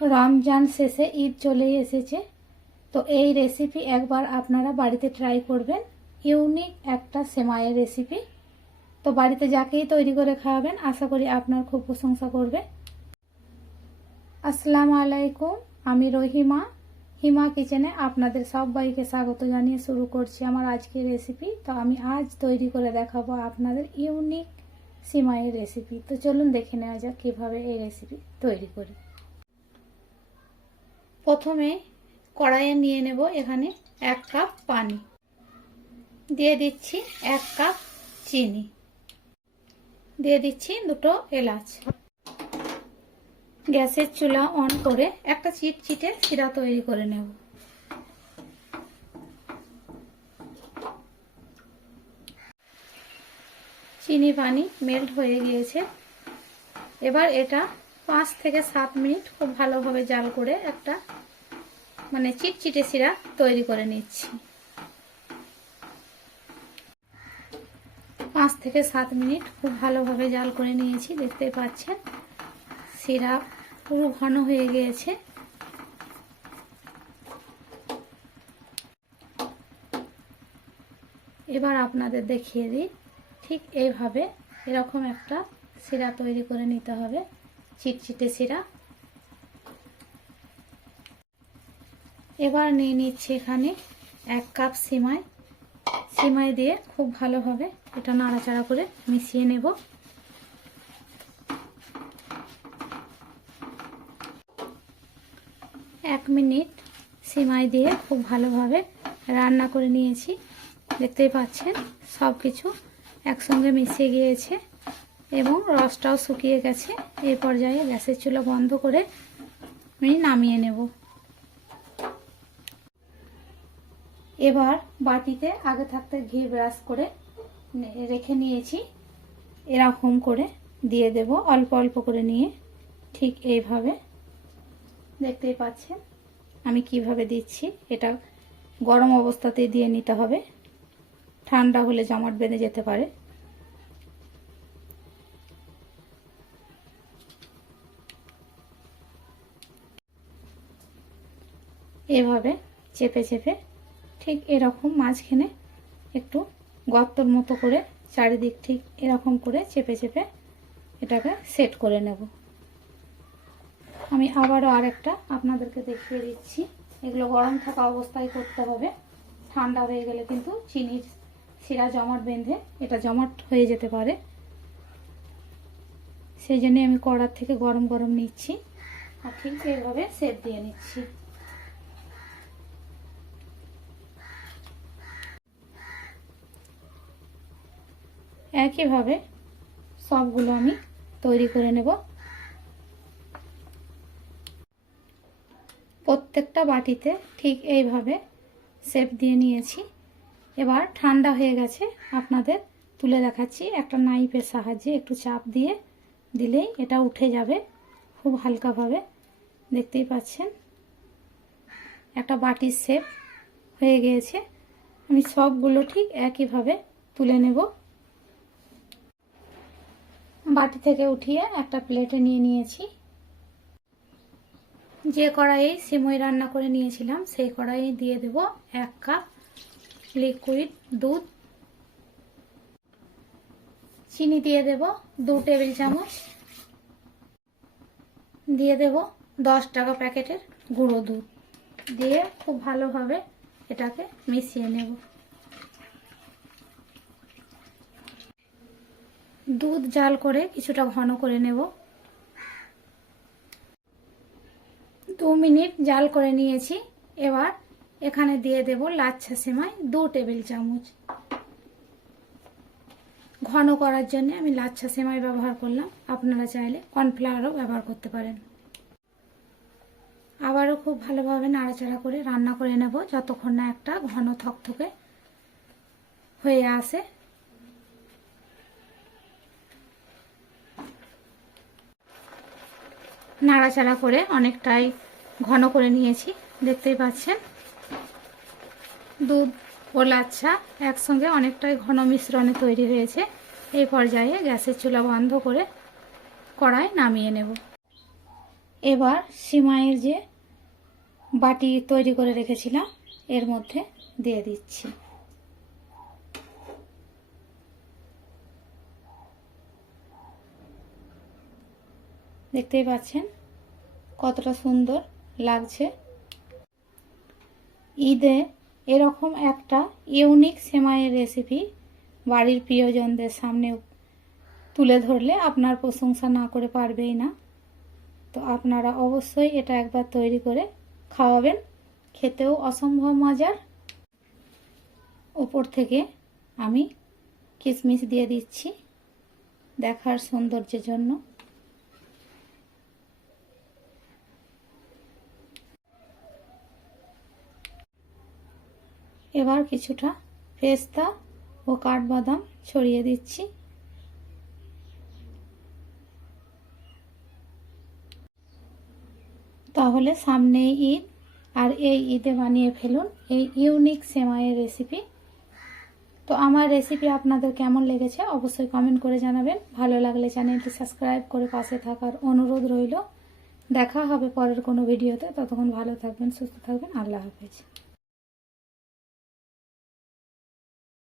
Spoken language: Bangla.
রমজান শেষে ঈদ চলেই এসেছে, তো এই রেসিপি একবার আপনারা বাড়িতে ট্রাই করবেন। ইউনিক একটা সেমাইয়ের রেসিপি। তো বাড়িতে যাকেই তৈরি করে খাওয়াবেন আশা করি আপনার খুব প্রশংসা করবে। আসসালামু আলাইকুম, আমি রহিমা। হিমা কিচেনে আপনাদের সবাইকে স্বাগত জানিয়ে শুরু করছি আমার আজকের রেসিপি। তো আমি আজ তৈরি করে দেখাবো আপনাদের ইউনিক সিমাইয়ের রেসিপি। তো চলুন দেখে নেওয়া যাক কীভাবে এই রেসিপি তৈরি করি। প্রথমে কড়াইয়ে নিয়ে নেব এখানে 1 কাপ পানি, দিয়ে দিচ্ছি 1 কাপ চিনি, দিয়ে দিচ্ছি 2টো এলাচ। গ্যাসের চুলা অন করে একটা চিটচিটে শিরা তৈরি করে নেব। চিনি পানি মেল্ট হয়ে গিয়েছে, এবার এটা 5 থেকে 7 মিনিট খুব ভালোভাবে জাল করে একটা চিটচিটে শিরা তৈরি করে নিচ্ছি। 5 থেকে 7 মিনিট খুব ভালোভাবে জাল করে নিয়েছি। দেখতে পাচ্ছেন শিরা পুরো ঘন হয়ে গিয়েছে। এবার আপনাদের দেখিয়ে দিই, ঠিক এইভাবে এরকম একটা শিরা তৈরি করে নিতে হবে, চিটচিটে শিরা। এবার নিয়ে নিচ্ছি এখানে 1 কাপ সিমাই। সিমাই দিয়ে খুব ভালোভাবে এটা নাড়াচাড়া করে মিশিয়ে নেব। এক মিনিট সিমাই দিয়ে খুব ভালোভাবে রান্না করে নিয়েছি। দেখতেই পাচ্ছেন সব কিছু একসঙ্গে মিশে গিয়েছে এবং রসটাও শুকিয়ে গেছে। এই পর্যায়ে গ্যাসের চুলা বন্ধ করে আমি নামিয়ে নেব। এবার বাটিতে আগে থাকতে ঘি ব্রাশ করে রেখে নিয়েছি, এরকম করে দিয়ে দেব অল্প অল্প করে নিয়ে। ঠিক এইভাবে দেখতেই পাচ্ছেন আমি কিভাবে দিচ্ছি। এটা গরম অবস্থাতেই দিয়ে নিতে হবে, ঠান্ডা হলে জমাট বেঁধে যেতে পারে। এভাবে চেপে চেপে ঠিক এরকম মাঝখানে একটু গর্তর মতো করে চারিদিক ঠিক এরকম করে চেপে চেপে এটাকে সেট করে নেব। আমি আবারও আরেকটা আপনাদেরকে দেখিয়ে দিচ্ছি। এগুলো গরম থাকা অবস্থায় করতে হবে, ঠান্ডা হয়ে গেলে কিন্তু চিনির শিরা জমাট বেঁধে এটা জমাট হয়ে যেতে পারে। সেই জন্য আমি কড়ার থেকে গরম গরম নিচ্ছি আর ঠিক এইভাবে সেট দিয়ে নিচ্ছি। একইভাবে সবগুলো আমি তৈরি করে নেব। প্রত্যেকটা বাটিতে ঠিক এইভাবে শেপ দিয়ে নিয়েছি। এবার ঠান্ডা হয়ে গেছে, আপনাদের তুলে দেখাচ্ছি। একটা নাইফের সাহায্যে একটু চাপ দিয়ে দিলেই এটা উঠে যাবে খুব হালকাভাবে। দেখতেই পাচ্ছেন একটা বাটির শেপ হয়ে গিয়েছে। আমি সবগুলো ঠিক একইভাবে তুলে নেব। বাটি থেকে উঠিয়ে একটা প্লেটে নিয়ে নিয়েছি। যে কড়াইয়ে সিমই রান্না করে নিয়েছিলাম সেই কড়াইয়ে দিয়ে দেব 1 কাপ লিকুইড দুধ। চিনি দিয়ে দেব 2 টেবিল চামচ। দিয়ে দেব 10 টাকা প্যাকেটের গুঁড়ো দুধ। দিয়ে খুব ভালোভাবে এটাকে মিশিয়ে নেব। দুধ জাল করে কিছুটা ঘন করে নেব। 2 মিনিট জাল করে নিয়েছি। এবার এখানে দিয়ে দেব লাচ্ছা সেমাই 2 টেবিল চামচ। ঘন করার জন্য আমি লাচ্ছা সেমাই ব্যবহার করলাম, আপনারা চাইলে কর্নফ্লাওয়ারও ব্যবহার করতে পারেন। আবারও খুব ভালোভাবে নাড়াচাড়া করে রান্না করে নেব যতক্ষণ না একটা ঘন থকথকে হয়ে আসে। নাড়াচাড়া করে অনেকটাই ঘন করে নিয়েছি, দেখতেই পাচ্ছেন দুধ ও লাচ্ছা একসঙ্গে অনেকটাই ঘন মিশ্রণে তৈরি হয়েছে। এই পর্যায়ে গ্যাসের চুলা বন্ধ করে কড়াই নামিয়ে নেব। এবার সিমাইয়ের যে বাটি তৈরি করে রেখেছিলাম এর মধ্যে দিয়ে দিচ্ছি। দেখতেই পাচ্ছেন কতটা সুন্দর লাগছে। ঈদে এরকম একটা ইউনিক সেমাইয়ের রেসিপি বাড়ির প্রিয়জনদের সামনে তুলে ধরলে আপনার প্রশংসা না করে পারবেই না। তো আপনারা অবশ্যই এটা একবার তৈরি করে খাওয়াবেন, খেতেও অসম্ভব মজার। উপর থেকে আমি কিশমিশ দিয়ে দিচ্ছি দেখার সৌন্দর্যের জন্য। এবার কিছুটা পেস্তা ও কাঠবাদাম ছড়িয়ে দিচ্ছি। তাহলে সামনে ঈদ, আর এই ঈদে বানিয়ে ফেলুন এই ইউনিক সেমাইয়ের রেসিপি। তো আমার রেসিপি আপনাদের কেমন লেগেছে অবশ্যই কমেন্ট করে জানাবেন। ভালো লাগলে চ্যানেলটি সাবস্ক্রাইব করে পাশে থাকার অনুরোধ রইল। দেখা হবে পরের কোনো ভিডিওতে। ততক্ষণ ভালো থাকবেন, সুস্থ থাকবেন। আল্লাহ হাফেজ।